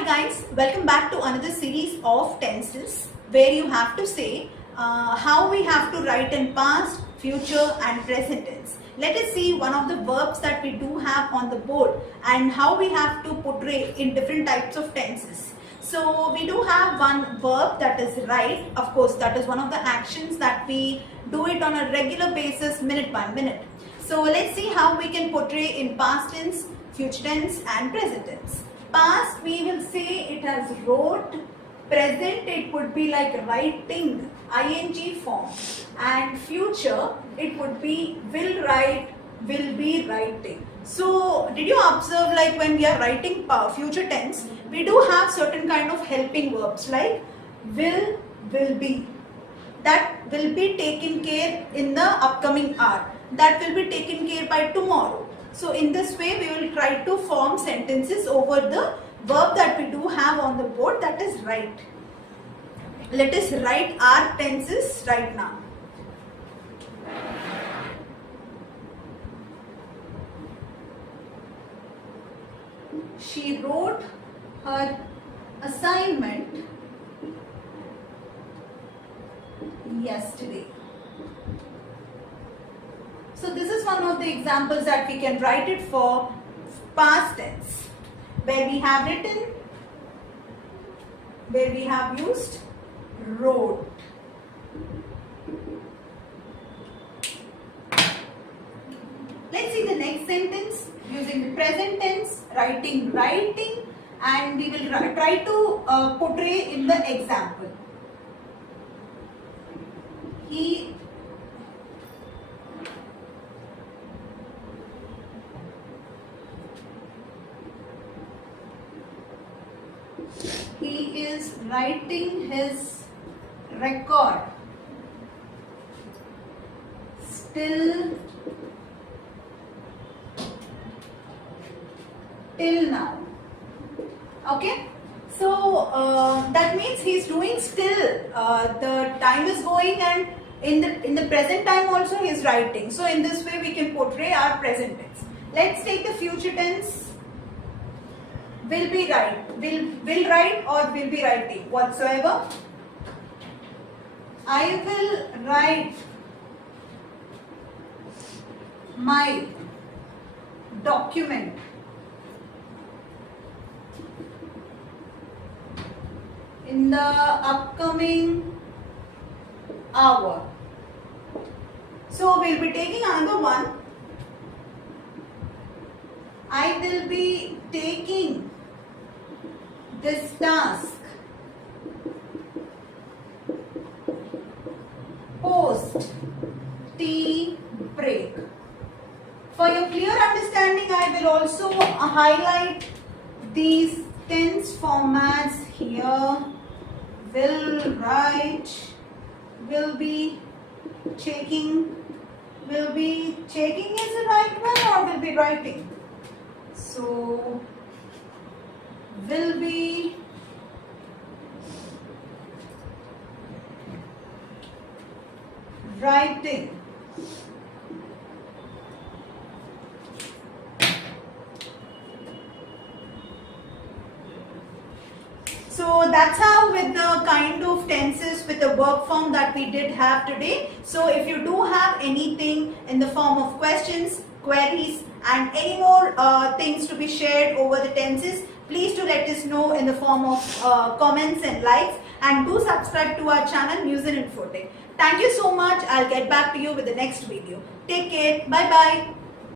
Hi guys, welcome back to another series of tenses where you have to say how we have to write in past, future and present tense. Let us see one of the verbs that we do have on the board and how we have to portray in different types of tenses. So we do have one verb that is write. Of course, that is one of the actions that we do it on a regular basis, minute by minute. So let's see how we can portray in past tense, future tense and present tense. Past we will say it as wrote, present it would be like writing, ing form, and future it would be will write, will be writing. So did you observe, like when we are writing future tense, we do have certain kind of helping verbs like will be. That will be taken care in the upcoming hour. That will be taken care by tomorrow. So in this way we will try to form sentences over the verb that we do have on the board, that is write. Let us write our tenses right now. She wrote her assignment yesterday. So this is one of the examples that we can write it for past tense, where we have written, where we have used wrote. Let's see the next sentence using the present tense, writing, and we will try to portray in the example. He is writing his record still till now. Okay, so that means he is doing still. The time is going, and in the present time also he is writing. So in this way we can portray our present tense. Let's take the future tense. Will be write, will write or will be writing whatsoever. I will write my document in the upcoming hour. So we'll be taking another one. I will be taking this task post tea break. For your clear understanding, I will also highlight these tense formats here. Will write, will be checking. Will be checking is the right one, or will be writing? So will be writing. So that's how with the kind of tenses with the verb form that we did have today. So if you do have anything in the form of questions, queries and any more things to be shared over the tenses, please do let us know in the form of comments and likes, and do subscribe to our channel Newzeninfotech. Thank you so much. I'll get back to you with the next video. Take care. Bye bye.